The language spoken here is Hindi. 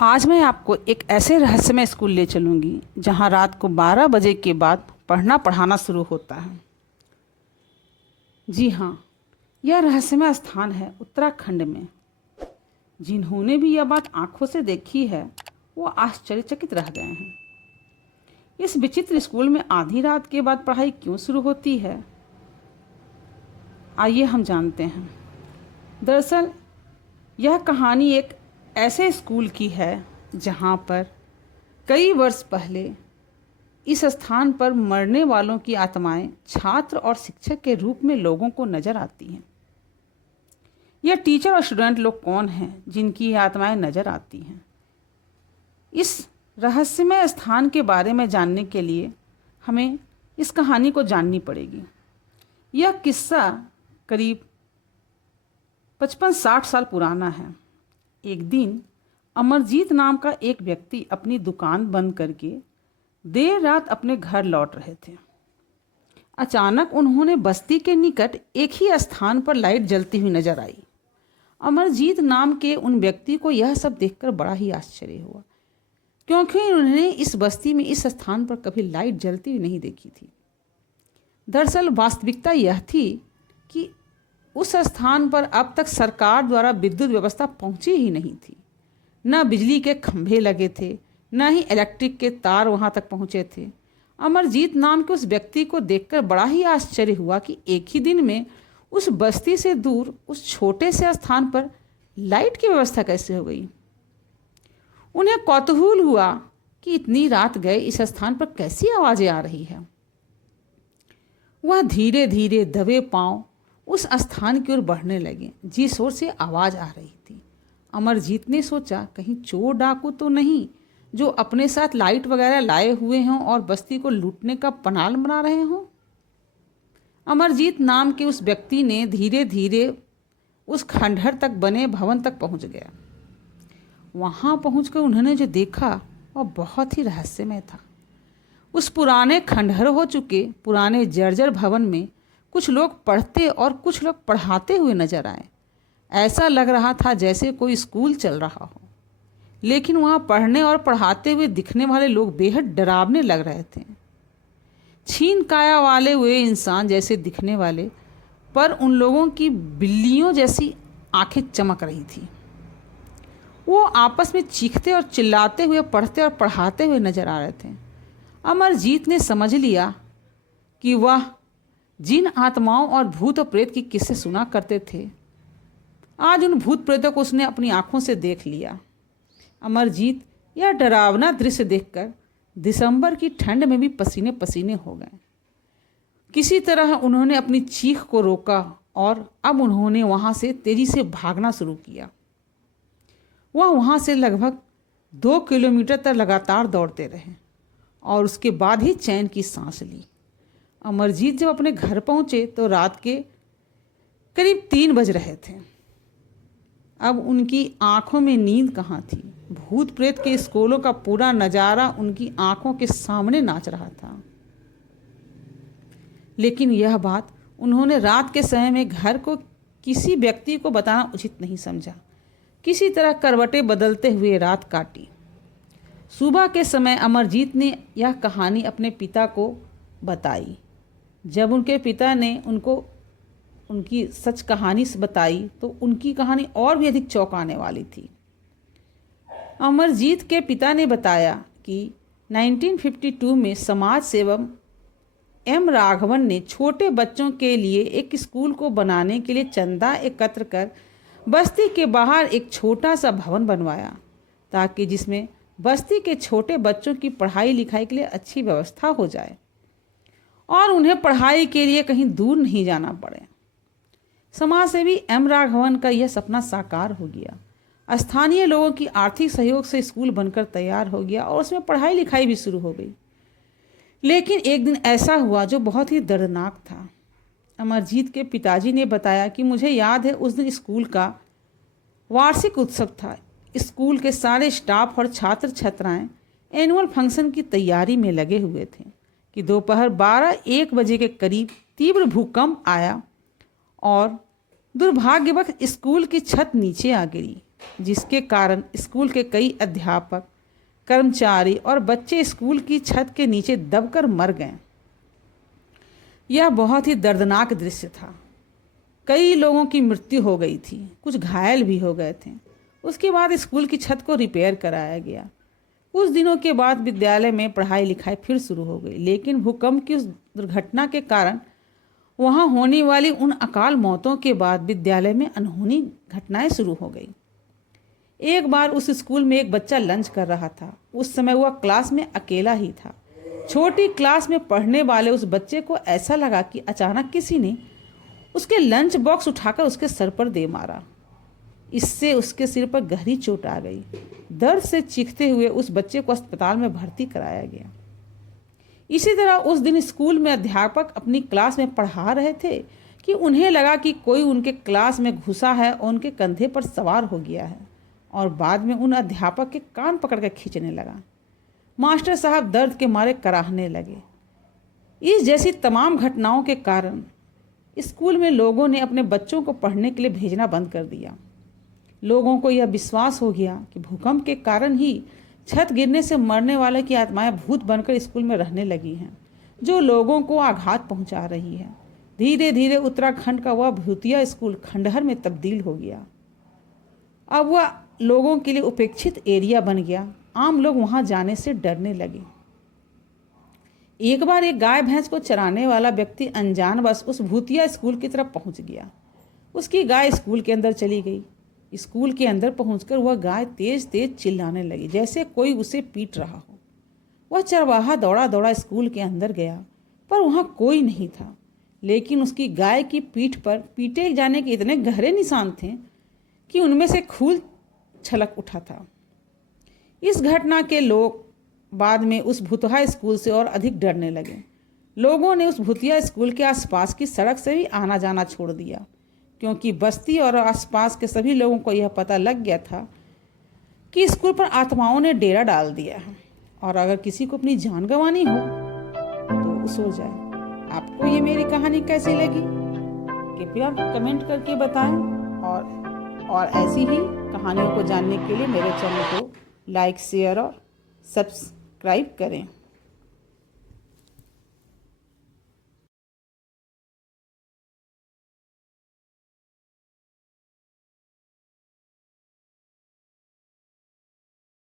आज मैं आपको एक ऐसे रहस्यमय स्कूल ले चलूँगी जहाँ रात को 12 बजे के बाद पढ़ना पढ़ाना शुरू होता है। जी हाँ, यह रहस्यमय स्थान है उत्तराखंड में। जिन्होंने भी यह बात आंखों से देखी है वो आश्चर्यचकित रह गए हैं। इस विचित्र स्कूल में आधी रात के बाद पढ़ाई क्यों शुरू होती है, आइए हम जानते हैं। दरअसल यह कहानी एक ऐसे स्कूल की है जहाँ पर कई वर्ष पहले इस स्थान पर मरने वालों की आत्माएं छात्र और शिक्षक के रूप में लोगों को नज़र आती हैं। यह टीचर और स्टूडेंट लोग कौन हैं जिनकी ये आत्माएं नज़र आती हैं? इस रहस्यमय स्थान के बारे में जानने के लिए हमें इस कहानी को जाननी पड़ेगी। यह किस्सा करीब 55-60 साल पुराना है। एक दिन अमरजीत नाम का एक व्यक्ति अपनी दुकान बंद करके देर रात अपने घर लौट रहे थे। अचानक उन्होंने बस्ती के निकट एक ही स्थान पर लाइट जलती हुई नजर आई। अमरजीत नाम के उन व्यक्ति को यह सब देखकर बड़ा ही आश्चर्य हुआ, क्योंकि उन्होंने इस बस्ती में इस स्थान पर कभी लाइट जलती हुई नहीं देखी थी। दरअसल वास्तविकता यह थी कि उस स्थान पर अब तक सरकार द्वारा विद्युत व्यवस्था पहुंची ही नहीं थी। न बिजली के खंभे लगे थे, न ही इलेक्ट्रिक के तार वहां तक पहुंचे थे। अमरजीत नाम के उस व्यक्ति को देखकर बड़ा ही आश्चर्य हुआ कि एक ही दिन में उस बस्ती से दूर उस छोटे से स्थान पर लाइट की व्यवस्था कैसे हो गई। उन्हें कौतूहल हुआ कि इतनी रात गए इस स्थान पर कैसी आवाज़ें आ रही है। वह धीरे धीरे दबे पांव उस स्थान की ओर बढ़ने लगे जिस ओर से आवाज़ आ रही थी। अमरजीत ने सोचा कहीं चोर डाकू तो नहीं जो अपने साथ लाइट वगैरह लाए हुए हों और बस्ती को लूटने का पनाल बना रहे हों। अमरजीत नाम के उस व्यक्ति ने धीरे धीरे उस खंडहर तक बने भवन तक पहुंच गया। वहां पहुंचकर उन्होंने जो देखा वह बहुत ही रहस्यमय था। उस पुराने खंडहर हो चुके पुराने जर्जर भवन में कुछ लोग पढ़ते और कुछ लोग पढ़ाते हुए नजर आए। ऐसा लग रहा था जैसे कोई स्कूल चल रहा हो, लेकिन वहाँ पढ़ने और पढ़ाते हुए दिखने वाले लोग बेहद डरावने लग रहे थे। छीन काया वाले हुए इंसान जैसे दिखने वाले, पर उन लोगों की बिल्लियों जैसी आंखें चमक रही थी। वो आपस में चीखते और चिल्लाते हुए पढ़ते और पढ़ाते हुए नजर आ रहे थे। अमरजीत ने समझ लिया कि वह जिन आत्माओं और भूत और प्रेत की किस्से सुना करते थे, आज उन भूत प्रेतों को उसने अपनी आंखों से देख लिया। अमरजीत यह डरावना दृश्य देखकर दिसंबर की ठंड में भी पसीने पसीने हो गए। किसी तरह उन्होंने अपनी चीख को रोका और अब उन्होंने वहाँ से तेजी से भागना शुरू किया। वह वहाँ से लगभग 2 किलोमीटर तक लगातार दौड़ते रहे और उसके बाद ही चैन की सांस ली। अमरजीत जब अपने घर पहुंचे तो रात के करीब 3 बज रहे थे। अब उनकी आंखों में नींद कहाँ थी। भूत प्रेत के स्कूलों का पूरा नज़ारा उनकी आंखों के सामने नाच रहा था। लेकिन यह बात उन्होंने रात के समय में घर को किसी व्यक्ति को बताना उचित नहीं समझा। किसी तरह करवटें बदलते हुए रात काटी। सुबह के समय अमरजीत ने यह कहानी अपने पिता को बताई। जब उनके पिता ने उनको उनकी सच कहानी बताई तो उनकी कहानी और भी अधिक चौंकाने वाली थी। अमरजीत के पिता ने बताया कि 1952 में समाज सेवक एम राघवन ने छोटे बच्चों के लिए एक स्कूल को बनाने के लिए चंदा एकत्र कर बस्ती के बाहर एक छोटा सा भवन बनवाया, ताकि जिसमें बस्ती के छोटे बच्चों की पढ़ाई लिखाई के लिए अच्छी व्यवस्था हो जाए और उन्हें पढ़ाई के लिए कहीं दूर नहीं जाना पड़े। समाजसेवी एम राघवन का यह सपना साकार हो गया। स्थानीय लोगों की आर्थिक सहयोग से स्कूल बनकर तैयार हो गया और उसमें पढ़ाई लिखाई भी शुरू हो गई। लेकिन एक दिन ऐसा हुआ जो बहुत ही दर्दनाक था। अमरजीत के पिताजी ने बताया कि मुझे याद है उस दिन स्कूल का वार्षिक उत्सव था। स्कूल के सारे स्टाफ और छात्र छात्राएं एनुअल फंक्शन की तैयारी में लगे हुए थे कि दोपहर 12-1 बजे के करीब तीव्र भूकंप आया और दुर्भाग्यवश स्कूल की छत नीचे आ गिरी। जिसके कारण स्कूल के कई अध्यापक, कर्मचारी और बच्चे स्कूल की छत के नीचे दबकर मर गए। यह बहुत ही दर्दनाक दृश्य था। कई लोगों की मृत्यु हो गई थी, कुछ घायल भी हो गए थे। उसके बाद स्कूल की छत को रिपेयर कराया गया। कुछ दिनों के बाद विद्यालय में पढ़ाई लिखाई फिर शुरू हो गई, लेकिन भूकंप की उस दुर्घटना के कारण वहाँ होने वाली उन अकाल मौतों के बाद विद्यालय में अनहोनी घटनाएं शुरू हो गई। एक बार उस स्कूल में एक बच्चा लंच कर रहा था। उस समय वह क्लास में अकेला ही था। छोटी क्लास में पढ़ने वाले उस बच्चे को ऐसा लगा कि अचानक किसी ने उसके लंच बॉक्स उठाकर उसके सर पर दे मारा। इससे उसके सिर पर गहरी चोट आ गई। दर्द से चीखते हुए उस बच्चे को अस्पताल में भर्ती कराया गया। इसी तरह उस दिन स्कूल में अध्यापक अपनी क्लास में पढ़ा रहे थे कि उन्हें लगा कि कोई उनके क्लास में घुसा है और उनके कंधे पर सवार हो गया है, और बाद में उन अध्यापक के कान पकड़कर खींचने लगा। मास्टर साहब दर्द के मारे कराहने लगे। इस जैसी तमाम घटनाओं के कारण स्कूल में लोगों ने अपने बच्चों को पढ़ने के लिए भेजना बंद कर दिया। लोगों को यह विश्वास हो गया कि भूकंप के कारण ही छत गिरने से मरने वाले की आत्माएं भूत बनकर स्कूल में रहने लगी हैं, जो लोगों को आघात पहुंचा रही है। धीरे धीरे उत्तराखंड का वह भूतिया स्कूल खंडहर में तब्दील हो गया। अब वह लोगों के लिए उपेक्षित एरिया बन गया। आम लोग वहां जाने से डरने लगे। एक बार एक गाय भैंस को चराने वाला व्यक्ति अनजानवश उस भूतिया स्कूल की तरफ पहुंच गया। उसकी गाय स्कूल के अंदर चली गई। स्कूल के अंदर पहुंचकर वह गाय तेज तेज चिल्लाने लगी, जैसे कोई उसे पीट रहा हो। वह चरवाहा दौड़ा दौड़ा स्कूल के अंदर गया, पर वहां कोई नहीं था। लेकिन उसकी गाय की पीठ पर पीटे जाने के इतने गहरे निशान थे कि उनमें से खून छलक उठा था। इस घटना के लोग बाद में उस भूतिया स्कूल से और अधिक डरने लगे। लोगों ने उस भूतिया स्कूल के आसपास की सड़क से भी आना जाना छोड़ दिया, क्योंकि बस्ती और आसपास के सभी लोगों को यह पता लग गया था कि स्कूल पर आत्माओं ने डेरा डाल दिया है, और अगर किसी को अपनी जान गंवानी हो तो सो जाए। आपको ये मेरी कहानी कैसी लगी कृपया कमेंट करके बताएं, और ऐसी ही कहानियों को जानने के लिए मेरे चैनल को लाइक, शेयर और सब्सक्राइब करें।